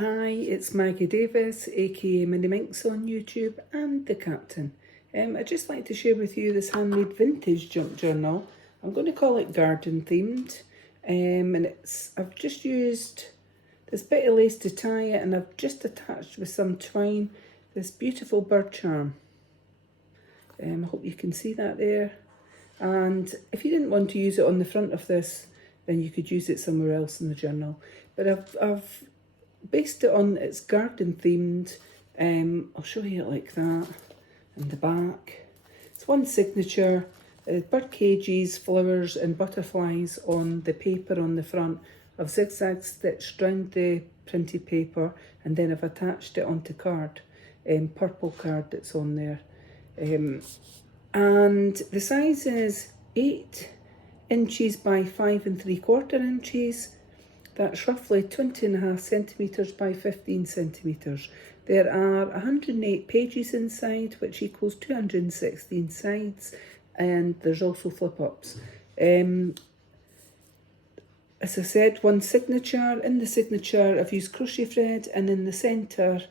Hi, it's Maggie Davis, aka Mini Minx on YouTube and the Captain. I'd just like to share with you this handmade vintage junk journal. I'm going to call it garden themed, and I've just used this bit of lace to tie it, and I've just attached with some twine this beautiful bird charm. I hope you can see that there. And if you didn't want to use it on the front of this, then you could use it somewhere else in the journal. But I've based it on, it's garden themed. I'll show you it like that, and the back. It's one signature, bird cages, flowers and butterflies on the paper on the front. I've zigzag stitched round the printed paper, and then I've attached it onto card, purple card that's on there. And the size is 8 inches by 5 3/4 inches. That's roughly 20.5 centimetres by 15 centimetres. There are 108 pages inside, which equals 216 sides, and there's also flip-ups. As I said, one signature. In the signature, I've used crochet thread, and in the centre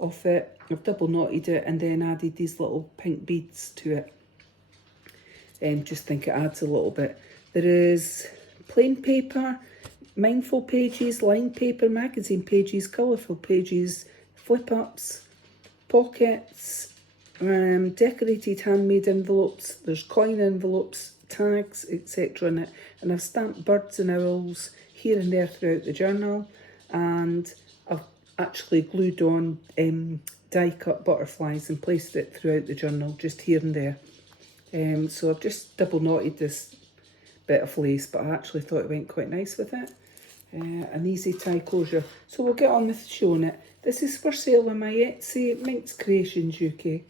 of it, I've double knotted it and then added these little pink beads to it. Just think it adds a little bit. There is plain paper, mindful pages, lined paper, magazine pages, colourful pages, flip-ups, pockets, decorated handmade envelopes. There's coin envelopes, tags, etc. in it. And I've stamped birds and owls here and there throughout the journal. And I've actually glued on die-cut butterflies and placed it throughout the journal, just here and there. So I've just double knotted this bit of lace, but I actually thought it went quite nice with it. An easy tie closure. So we'll get on with showing it. This is for sale on my Etsy, MinxCreationsUK.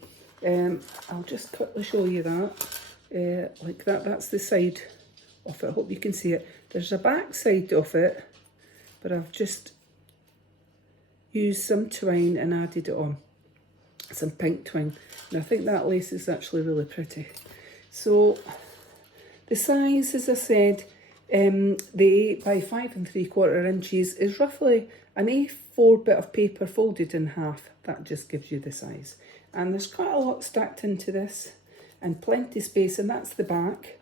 I'll just quickly show you that. Like that, that's the side of it. I hope you can see it. There's a back side of it, but I've just used some twine and added it on. Some pink twine. And I think that lace is actually really pretty. So the size, as I said, the 8 by 5 3/4 inches is roughly an A4 bit of paper folded in half. That just gives you the size. And there's quite a lot stacked into this, and plenty space, and that's the back,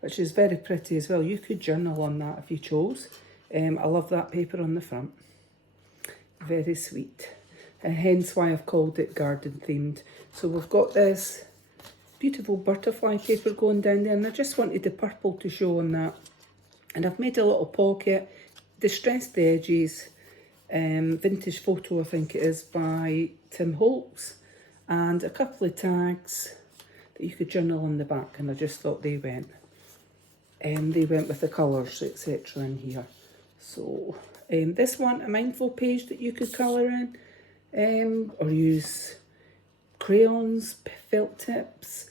which is very pretty as well. You could journal on that if you chose. I love that paper on the front. Very sweet. And hence why I've called it garden themed. So we've got this beautiful butterfly paper going down there, and I just wanted the purple to show on that. And I've made a little pocket, distressed the edges, vintage photo I think it is by Tim Holtz, and a couple of tags that you could journal on the back, and I just thought they went with the colours, etc. in here. So this one, a mindful page that you could colour in, or use crayons, felt tips,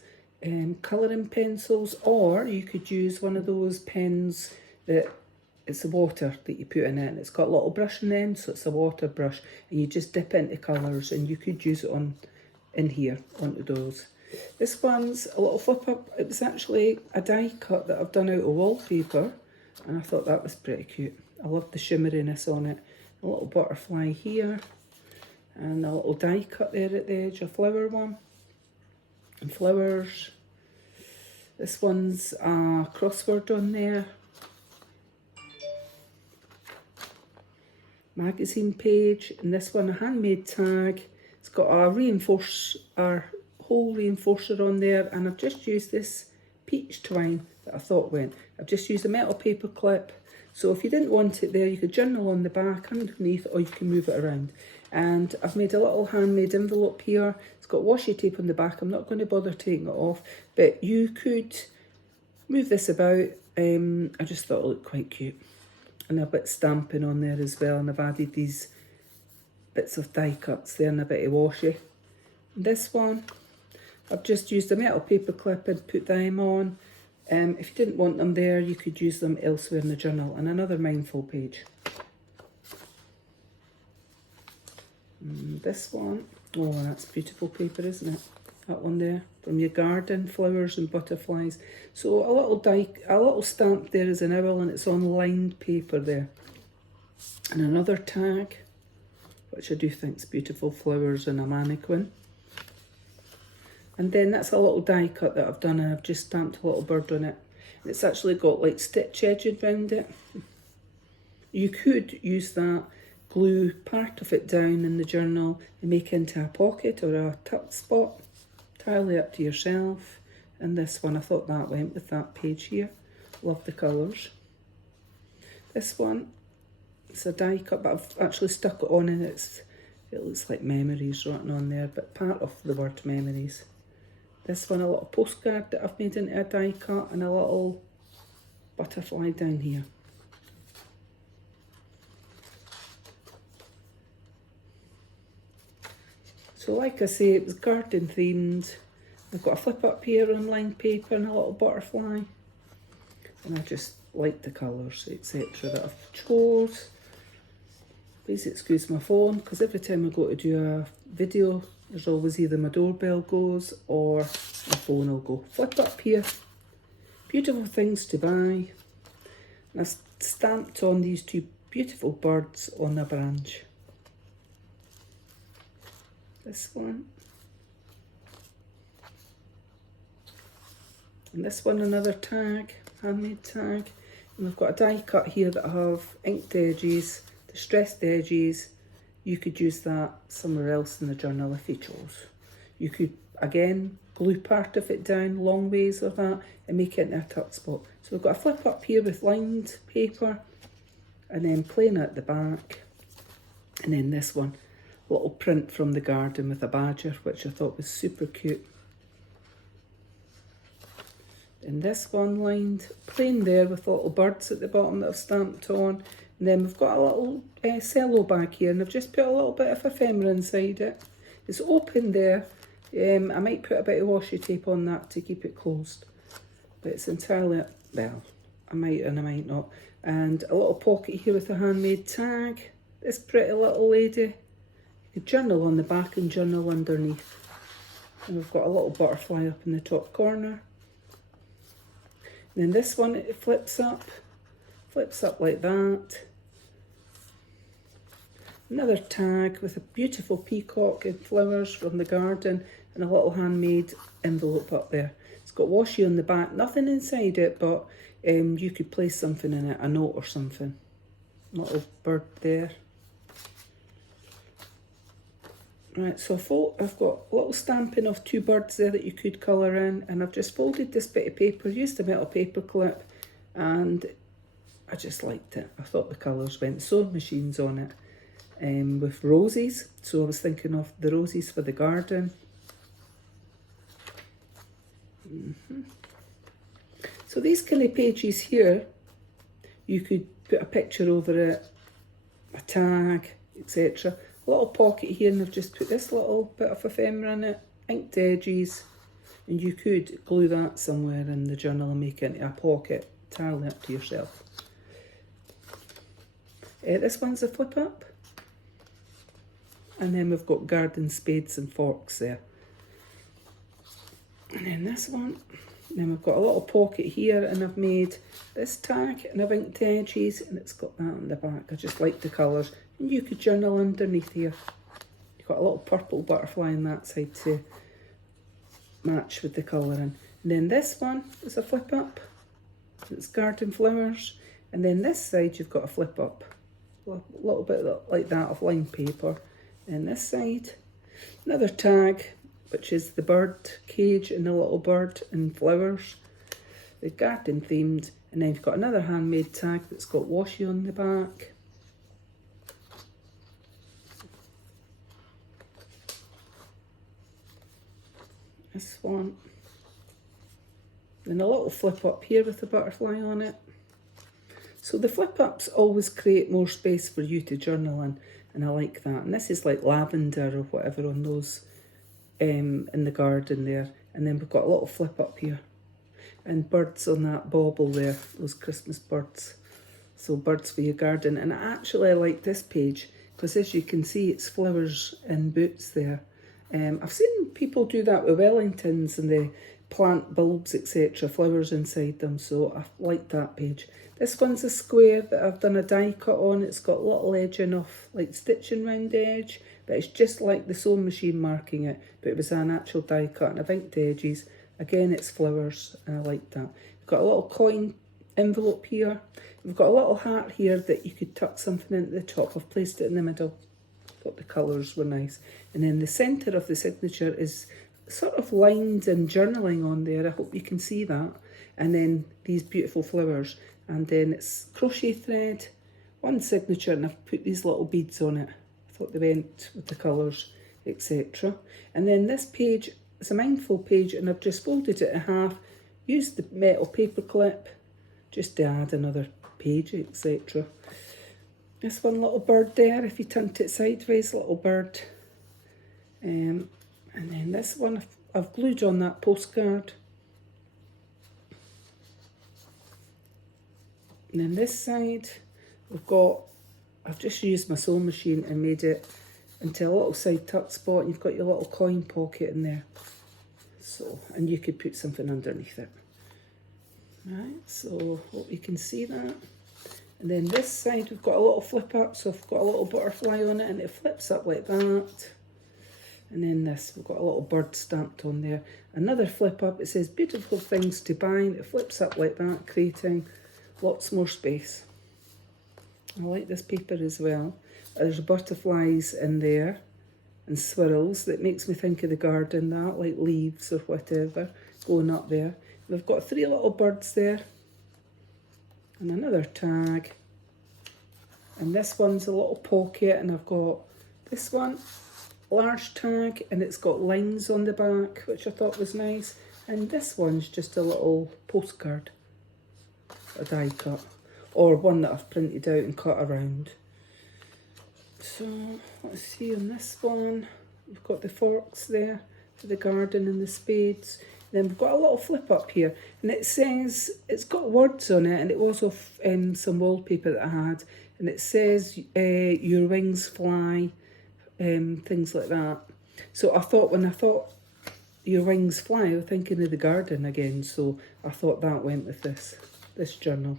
colouring pencils, or you could use one of those pens that it's the water that you put in it, and it's got a little brush in the end, so it's a water brush, and you just dip into colours, and you could use it in here onto those. This one's a little flip up. It was actually a die cut that I've done out of wallpaper, and I thought that was pretty cute. I love the shimmeriness on it. A little butterfly here, and a little die cut there at the edge, a flower one, and flowers. This one's a crossword on there. Magazine page, and this one a handmade tag. It's got a hole reinforcer on there, and I've just used this peach twine that I thought went. I've just used a metal paper clip, so if you didn't want it there, you could journal on the back underneath, or you can move it around. And I've made a little handmade envelope here. It's got washi tape on the back. I'm not going to bother taking it off, but you could move this about. I just thought it looked quite cute. And a bit stamping on there as well, and I've added these bits of die cuts there and a bit of washi. This one, I've just used a metal paper clip and put them on. If you didn't want them there, you could use them elsewhere in the journal. And another mindful page. This one, oh, that's beautiful paper, isn't it? That one there, from your garden, flowers and butterflies. So a little stamp there is an owl, and it's on lined paper there. And another tag which I do think is beautiful, flowers and a mannequin. And then that's a little die cut that I've done, and I've just stamped a little bird on it. And it's actually got like stitch edging around it. You could use that, glue part of it down in the journal and make it into a pocket or a tuck spot. Entirely up to yourself. And this one, I thought that went with that page here. Love the colours. This one, it's a die cut, but I've actually stuck it on, and it looks like memories written on there, but part of the word memories. This one, a little postcard that I've made into a die cut, and a little butterfly down here. So like I say, it was garden themed. I've got a flip up here on lined paper and a little butterfly. And I just like the colours, etc. that I've chose. Please excuse my phone, because every time I go to do a video, there's always either my doorbell goes or my phone will go. Flip up here. Beautiful things to buy. And I've stamped on these two beautiful birds on a branch. This one. And this one, another tag, handmade tag. And I've got a die cut here that I have inked edges, distressed edges. You could use that somewhere else in the journal if you chose. You could, again, glue part of it down long ways or that and make it into a tuck spot. So we've got a flip up here with lined paper, and then plain at the back. And then this one, little print from the garden with a badger, which I thought was super cute. And this one lined plain there with little birds at the bottom that I've stamped on. And then we've got a little cello bag here, and I've just put a little bit of ephemera inside it. It's open there. I might put a bit of washi tape on that to keep it closed. But it's entirely, well, I might and I might not. And a little pocket here with a handmade tag. This pretty little lady. You could journal on the back and journal underneath. And we've got a little butterfly up in the top corner. And then this one, it flips up like that. Another tag with a beautiful peacock and flowers from the garden, and a little handmade envelope up there. It's got washi on the back, nothing inside it, but you could place something in it, a note or something. Little bird there. Right, so I've got a little stamping of two birds there that you could colour in, and I've just folded this bit of paper, used a metal paper clip, and I just liked it. I thought the colours went, sewing machines on it, with roses. So I was thinking of the roses for the garden. So these kind of pages here, you could put a picture over it, a tag, etc. A little pocket here, and I've just put this little bit of ephemera in it, inked edges, and you could glue that somewhere in the journal and make it into a pocket. Entirely up to yourself. This one's a flip up. And then we've got garden spades and forks there. And then this one. And then we've got a little pocket here, and I've made this tag, and I've inked edges, and it's got that on the back. I just like the colours. And you could journal underneath here. You've got a little purple butterfly on that side to match with the colouring. And then this one is a flip up. It's garden flowers. And then this side you've got a flip up. A little bit like that of lined paper. And this side, another tag, which is the bird cage and the little bird and flowers. The garden themed. And then you've got another handmade tag that's got washi on the back. This one. Then a little flip up here with a butterfly on it. So the flip ups always create more space for you to journal in, and I like that. And this is like lavender or whatever on those in the garden there. And then we've got a little flip up here. And birds on that bauble there, those Christmas birds. So birds for your garden. And I like this page because, as you can see, it's flowers and boots there. I've seen people do that with Wellingtons, and they plant bulbs, etc., flowers inside them, so I like that page. This one's a square that I've done a die cut on. It's got a little edging off, like stitching round the edge, but it's just like the sewing machine marking it, but it was an actual die cut, and I've inked the edges. Again, it's flowers, and I like that. We've got a little coin envelope here. We've got a little heart here that you could tuck something into the top. I've placed it in the middle. Thought the colours were nice. And then the centre of the signature is sort of lined and journaling on there. I hope you can see that. And then these beautiful flowers. And then it's crochet thread, one signature, and I've put these little beads on it. I thought they went with the colours, etc. And then this page is a mindful page, and I've just folded it in half, used the metal paper clip just to add another page, etc. This one little bird there, if you turned it sideways, little bird. And then this one I've glued on that postcard. And then this side, I've just used my sewing machine and made it into a little side tuck spot, and you've got your little coin pocket in there. So, and you could put something underneath it. Right, so hope you can see that. And then this side, we've got a little flip up, so I've got a little butterfly on it, and it flips up like that. And then this, we've got a little bird stamped on there. Another flip up, it says beautiful things to buy, and it flips up like that, creating lots more space. I like this paper as well. There's butterflies in there and swirls that makes me think of the garden, that, like leaves or whatever going up there. We've got 3 little birds there and another tag. And this one's a little pocket, and I've got this one, large tag, and it's got lines on the back, which I thought was nice. And this one's just a little postcard, a die cut, or one that I've printed out and cut around. So let's see, on this one we've got the forks there for the garden and the spades. And then we've got a little flip up here, and it says, it's got words on it, and it was off some wallpaper that I had, and it says your wings fly, things like that. So I thought, when I thought your wings fly, I was thinking of the garden again, so I thought that went with this journal.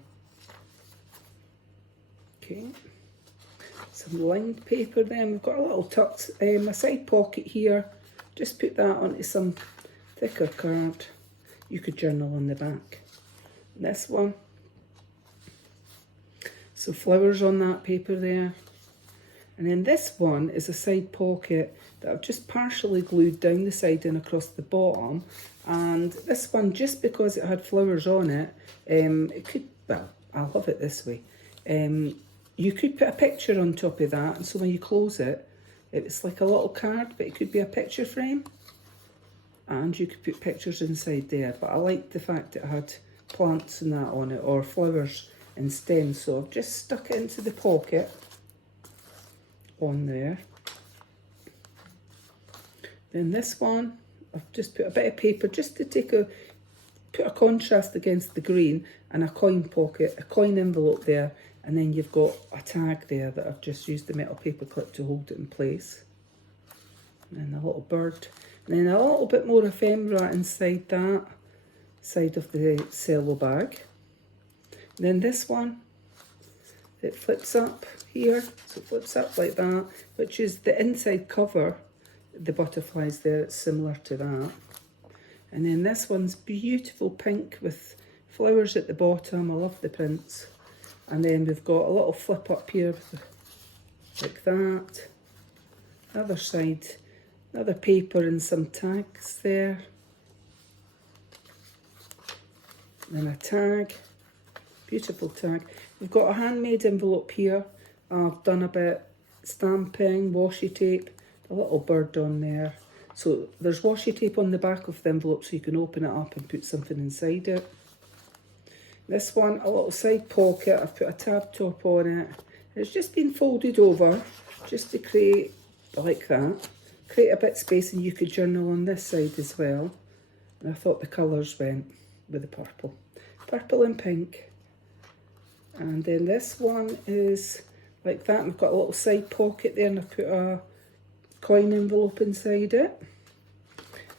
Okay, some lined paper then. We've got a little tucked, a side pocket here. Just put that onto some thicker card. You could journal on the back. This one. So flowers on that paper there. And then this one is a side pocket that I've just partially glued down the side and across the bottom. And this one, just because it had flowers on it, it could, well, I'll have it this way. You could put a picture on top of that, and so when you close it, it's like a little card, but it could be a picture frame. And you could put pictures inside there. But I liked the fact that it had plants and that on it, or flowers and stems. So I've just stuck it into the pocket on there. Then this one, I've just put a bit of paper just to put a contrast against the green, and a coin pocket, a coin envelope there, and then you've got a tag there that I've just used the metal paper clip to hold it in place. And then a little bird, and then a little bit more ephemera inside that side of the cello bag. And then this one, it flips up here, so it flips up like that, which is the inside cover. The butterflies there, it's similar to that. And then this one's beautiful pink with flowers at the bottom. I love the prints. And then we've got a little flip up here like that. Other side, another paper and some tags there. And a tag, beautiful tag. We've got a handmade envelope here. I've done a bit stamping, washi tape, a little bird on there. So there's washi tape on the back of the envelope, so you can open it up and put something inside it. This one, a little side pocket. I've put a tab top on it. It's just been folded over just to create, like that, create a bit of space, and you could journal on this side as well. And I thought the colours went with the purple. Purple and pink. And then this one is like that. We've got a little side pocket there, and I've put a coin envelope inside it.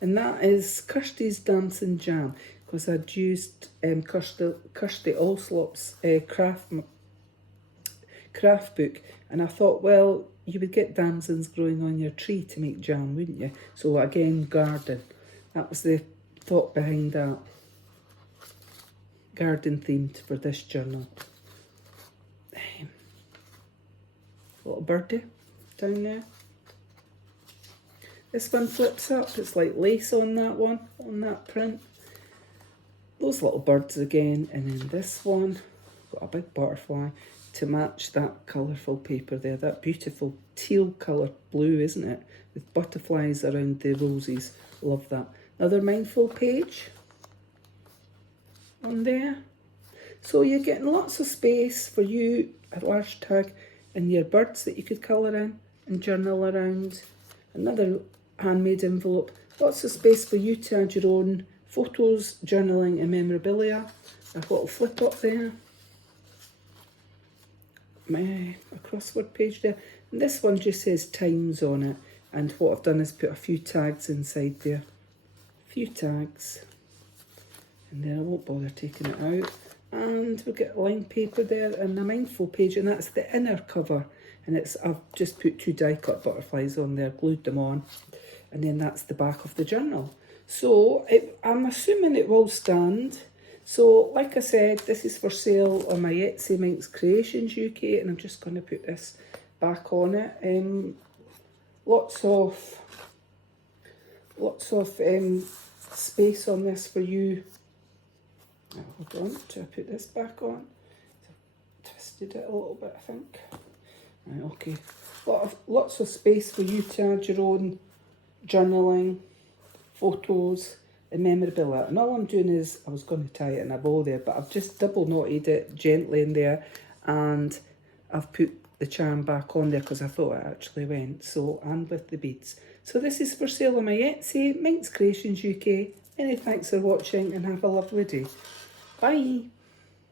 and that is Kirsty's Dancing Jam, because I'd used Kirsty Allslop's craft book, and I thought, well, you would get damsons growing on your tree to make jam, wouldn't you? So again, garden. That was the thought behind that. Garden themed for this journal. Little birdie down there. This one flips up, it's like lace on that one, on that print. Those little birds again, and then this one, got a big butterfly to match that colourful paper there, that beautiful teal colour blue, isn't it? With butterflies around the roses, love that. Another mindful page on there. So you're getting lots of space for you, a large tag, and your birds that you could colour in and journal around. Another handmade envelope. Lots of space for you to add your own photos, journaling and memorabilia. A little flip up there. A crossword page there. And this one just says times on it. And what I've done is put a few tags inside there. A few tags. And then I won't bother taking it out. And we'll get line paper there and a mindful page, and that's the inner cover. And I've just put 2 die cut butterflies on there, glued them on, and then that's the back of the journal. So I'm assuming it will stand. So like I said, this is for sale on my Etsy, MinxCreationsUK, and I'm just going to put this back on it. Lots of space on this for you. Hold on, to put this back on. Twisted it a little bit, I think. Right, okay. Lots of space for you to add your own journaling, photos, and memorabilia. And all I'm doing is, I was going to tie it in a bow there, but I've just double knotted it gently in there, and I've put the charm back on there because I thought it actually went. So, and with the beads. So this is for sale on my Etsy, MinxCreationsUK. Many thanks for watching and have a lovely day. Bye.